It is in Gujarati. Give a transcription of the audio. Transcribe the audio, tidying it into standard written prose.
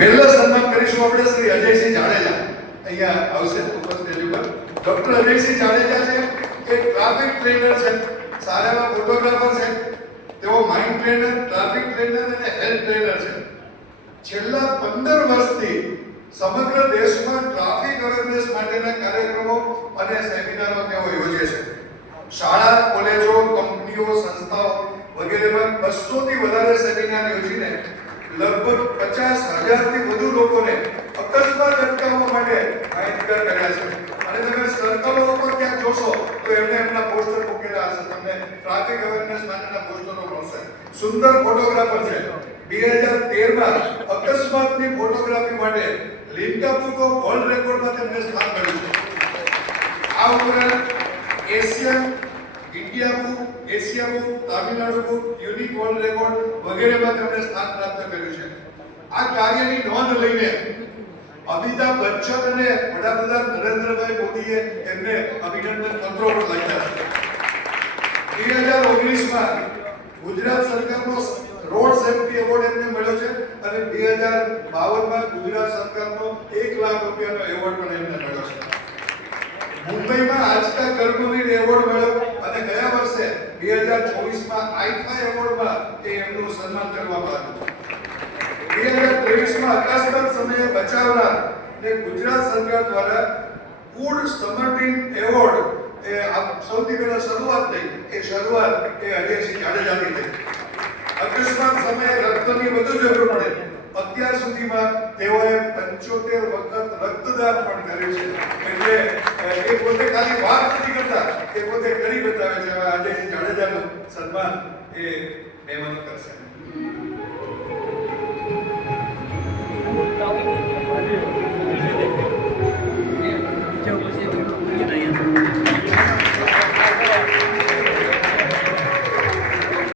પહેલા સન્માન કરીશું આપણે શ્રી અજયસિંહ જાડેજા. અહીંયા આવશે ઉપસ્થિત ઉપર. ડોક્ટર અજયસિંહ જાડેજા છે એ ટ્રાફિક ટ્રેનર છે, સારા એવા ફોટોગ્રાફર છે. તેઓ માઇન્ડ ટ્રેનર, ટ્રાફિક ટ્રેનર અને હેલ્થ ટ્રેનર છે. છેલ્લા 15 વર્ષથી સમગ્ર દેશમાં ટ્રાફિક અવેરનેસ માટેના કાર્યક્રમો અને સેમિનારો તેઓ યોજે છે. શાળા, કોલેજો, કંપનીઓ, સંસ્થાઓ વગેરેમાં 200 થી વધારે સેમિનાર યોજીને લગભગ 50,000 થી વધુ લોકોને અકસ્માત અટકાવવા માટે માહિતગાર કર્યા છે. અને તમે સર્કલો ઉપર ક્યાંક જોશો તો એમને એમના પોસ્ટર મૂકેલા હશે. તમને ટ્રાફિક અવેરનેસ માટેના પોસ્ટરો મળશે. સુંદર ફોટોગ્રાફર છે. 2013 માં અકસ્માતની ફોટોગ્રાફી માટે લિમ્કા બુક ઓફ વર્લ્ડ રેકોર્ડમાં તેમને સ્થાન મળ્યું છે. આ ઉપરાંત Asian India book, Asia book, Tamil Nadu book, unique world record વગેરેમાં તેમણે સ્થાન પ્રાપ્ત કર્યું છે. આ કાર્યની નોંધ લઈને અમિતાભ બચ્ચન અને વડાપ્રધાન નરેન્દ્રભાઈ મોદીએ એમને અભિનંદન પત્રો પણ લખ્યા છે. 2019માં ગુજરાત સરકારનો રોડ સેફ્ટી એવોર્ડ એમને મળ્યો છે અને 2052માં ગુજરાત સરકારનો 1 લાખ રૂપિયાનો એવોર્ડ પણ એમને મળ્યો છે. મુંબઈમાં આજકા કર્મવીર એવોર્ડ મળ્યો અને ગયા વર્ષે 2024માં આઈફા એવોર્ડમાં એમનું સન્માન કરવામાં આવ્યું. 2023માં અકસ્માત સમયે બચાવનાર ને ગુજરાત સરકાર દ્વારા ગુડ સમર્ટિન એવોર્ડ સૌથી પહેલા શરૂઆત થઈ. એ શરૂઆત અજયસિંહ જાડેજાની થઈ. અકસ્માત સમયે રક્તની વધુ જરૂર પડે. અત્યાર સુધીમાં તેઓએ 75 વખત રક્તદાન પણ કર્યું છે. એટલે એ પોતે ખાલી વાત નથી કરતા, એ પોતે કરી બતાવે છે. અજયસિંહ જાડેજાનું સન્માન એ મહેમાનો કરશે.